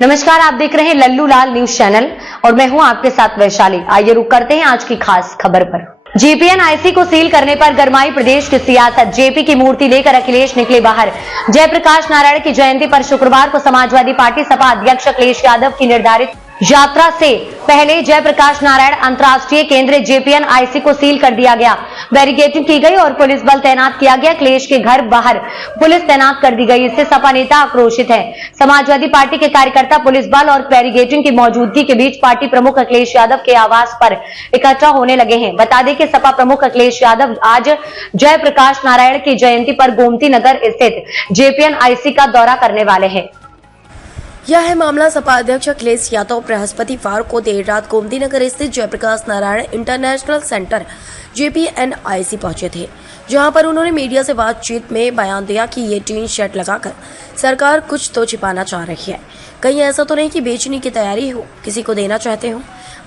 नमस्कार, आप देख रहे हैं लल्लू लाल न्यूज चैनल और मैं हूं आपके साथ वैशाली। आइए रुक करते हैं आज की खास खबर पर। जेपीएनआईसी को सील करने पर गरमाई प्रदेश की सियासत। जेपी की मूर्ति लेकर अखिलेश निकले बाहर। जयप्रकाश नारायण की जयंती पर शुक्रवार को समाजवादी पार्टी सपा अध्यक्ष अखिलेश यादव की निर्धारित यात्रा से पहले जयप्रकाश नारायण अंतर्राष्ट्रीय केंद्र जेपीएनआईसी को सील कर दिया गया। बैरिकेडिंग की गई और पुलिस बल तैनात किया गया। अखिलेश के घर बाहर पुलिस तैनात कर दी गई। इससे सपा नेता आक्रोशित है। समाजवादी पार्टी के कार्यकर्ता पुलिस बल और बैरिकेडिंग की मौजूदगी के बीच पार्टी प्रमुख अखिलेश यादव के आवास पर इकट्ठा होने लगे हैं। बता दें कि सपा प्रमुख अखिलेश यादव आज जयप्रकाश नारायण की जयंती पर गोमती नगर स्थित जेपीएनआईसी का दौरा करने वाले हैं। यह है मामला। सपा अध्यक्ष अखिलेश यादव बृहस्पतिवार को देर रात गोमती नगर स्थित Jayaprakash Narayan International Centre JPNIC पहुंचे थे, जहां पर उन्होंने मीडिया से बातचीत में बयान दिया कि ये टीन शेड लगाकर सरकार कुछ तो छिपाना चाह रही है। कहीं ऐसा तो नहीं कि बेचने की तैयारी हो, किसी को देना चाहते हो।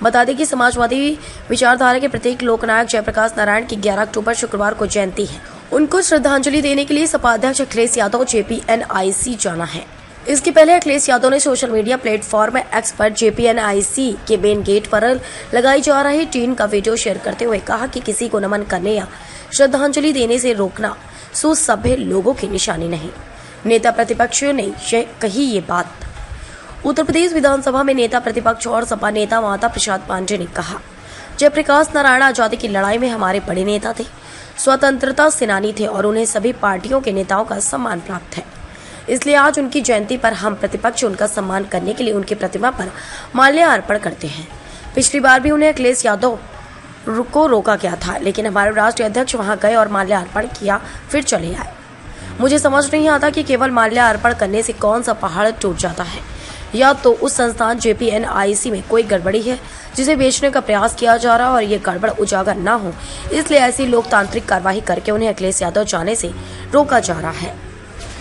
बता दें कि समाजवादी विचारधारा के प्रतीक लोकनायक जयप्रकाश नारायण की 11 अक्टूबर शुक्रवार को जयंती है। उनको श्रद्धांजलि देने के लिए सपा अध्यक्ष अखिलेश यादव जेपीएनआईसी जाना है। इसके पहले अखिलेश यादव ने सोशल मीडिया प्लेटफॉर्म एक्स पर जेपीएनआईसी के मेन गेट पर लगाई जा रही टीन का वीडियो शेयर करते हुए कहा कि किसी को नमन करने या श्रद्धांजलि देने से रोकना सुसभ्य लोगों की निशानी नहीं। नेता प्रतिपक्ष ने कही ये बात। उत्तर प्रदेश विधानसभा में नेता प्रतिपक्ष और सपा नेता माता प्रसाद पांडे ने कहा, जयप्रकाश नारायण आजादी की लड़ाई में हमारे बड़े नेता थे, स्वतंत्रता सेनानी थे और उन्हें सभी पार्टियों के नेताओं का सम्मान प्राप्त है। इसलिए आज उनकी जयंती पर हम प्रतिपक्ष उनका सम्मान करने के लिए उनकी प्रतिमा पर माल्यार्पण करते हैं। पिछली बार भी उन्हें अखिलेश यादव को रोका गया था, लेकिन हमारे राष्ट्रीय अध्यक्ष वहां गए और माल्यार्पण किया, फिर चले आए। मुझे समझ नहीं आता कि केवल माल्यार्पण करने से कौन सा पहाड़ टूट जाता है, या तो उस संस्थान जेपीएनआईसी में कोई गड़बड़ी है जिसे बेचने का प्रयास किया जा रहा है और ये गड़बड़ उजागर न हो, इसलिए ऐसी लोकतांत्रिक कार्यवाही करके उन्हें अखिलेश यादव जाने से रोका जा रहा है।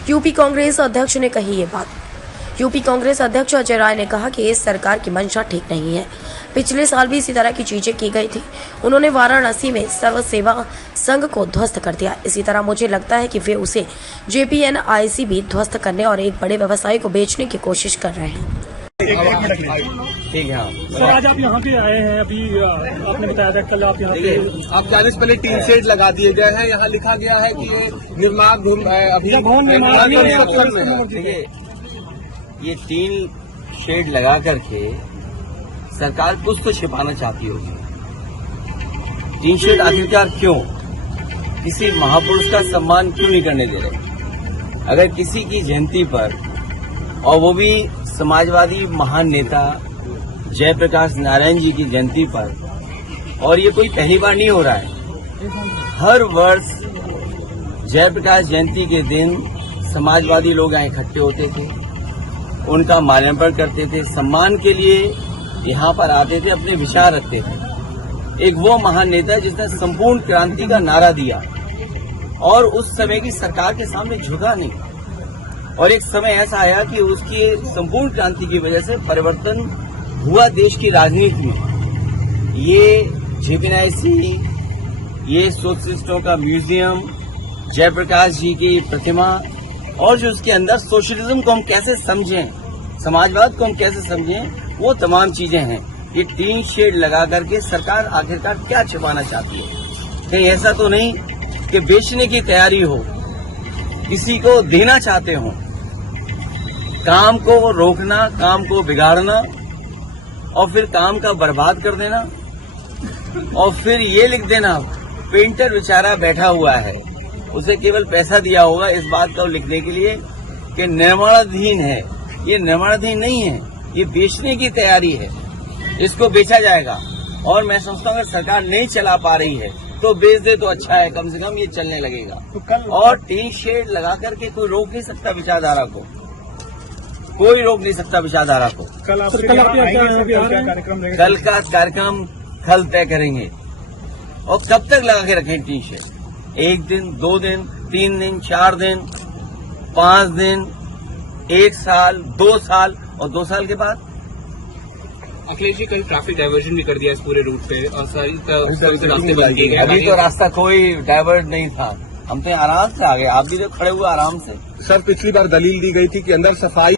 यूपी कांग्रेस अध्यक्ष ने कही ये बात। यूपी कांग्रेस अध्यक्ष अजय राय ने कहा कि इस सरकार की मंशा ठीक नहीं है। पिछले साल भी इसी तरह की चीजें की गई थी। उन्होंने वाराणसी में सर्व सेवा संघ को ध्वस्त कर दिया। इसी तरह मुझे लगता है कि वे उसे जेपीएनआईसी भी ध्वस्त करने और एक बड़े व्यवसायी को बेचने की कोशिश कर रहे हैं। ठीक है सर, आज आप यहाँ पे आए हैं, अभी आपने बताया था कल आप यहाँ पे आप जाने से पहले टीन शेड लगा दिए गए हैं। यहाँ लिखा गया है कि ये निर्माण अभी देखिए, ये टीन शेड लगा करके सरकार कुछ तो छिपाना चाहती होगी। टीन शेड आखिरकार क्यों? किसी महापुरुष का सम्मान क्यों नहीं करने दे रहे? अगर किसी की जयंती पर, और वो भी समाजवादी महान नेता जयप्रकाश नारायण जी की जयंती पर, और ये कोई पहली बार नहीं हो रहा है। हर वर्ष जयप्रकाश जयंती के दिन समाजवादी लोग यहाँ इकट्ठे होते थे, उनका माल्यार्पण करते थे, सम्मान के लिए यहाँ पर आते थे, अपने विचार रखते थे। एक वो महान नेता जिसने संपूर्ण क्रांति का नारा दिया और उस समय की सरकार के सामने झुका नहीं, और एक समय ऐसा आया कि उसकी संपूर्ण क्रांति की वजह से परिवर्तन हुआ देश की राजनीति में। ये जेपीएनआईसी, ये सोशलिस्टों का म्यूजियम, जयप्रकाश जी की प्रतिमा, और जो उसके अंदर सोशलिज्म को हम कैसे समझें, समाजवाद को हम कैसे समझें, वो तमाम चीजें हैं। ये टीन शेड लगा करके सरकार आखिरकार क्या छिपाना चाहती है? कहीं ऐसा तो नहीं कि बेचने की तैयारी हो, किसी को देना चाहते हो? काम को रोकना, काम को बिगाड़ना और फिर काम का बर्बाद कर देना, और फिर ये लिख देना पेंटर बेचारा बैठा हुआ है, उसे केवल पैसा दिया होगा इस बात को लिखने के लिए कि निर्माणाधीन है। ये निर्माणाधीन नहीं है, ये बेचने की तैयारी है। इसको बेचा जाएगा, और मैं समझता हूँ अगर सरकार नहीं चला पा रही है तो बेच दे तो अच्छा है, कम से कम ये चलने लगेगा। और टीन शेड लगा करके कोई रोक नहीं सकता विचारधारा को, कोई रोक नहीं सकता विचारधारा को। कल का कार्यक्रम कल तय करेंगे। और कब तक लगा के रखें टीन शेड? 1 दिन, 2 दिन, 3 दिन, 4 दिन, 5 दिन, 1 साल, 2 साल, और 2 साल के बाद? अखिलेश जी, कल ट्रैफिक डाइवर्जन भी कर दिया इस पूरे रूट पे, और सारी रास्ते बंद किए गए। अभी तो रास्ता कोई डाइवर्ट नहीं था, हम तो आराम से आ गए। आप भी तो खड़े हुए आराम से। सर, पिछली बार दलील दी गई थी कि अंदर सफाई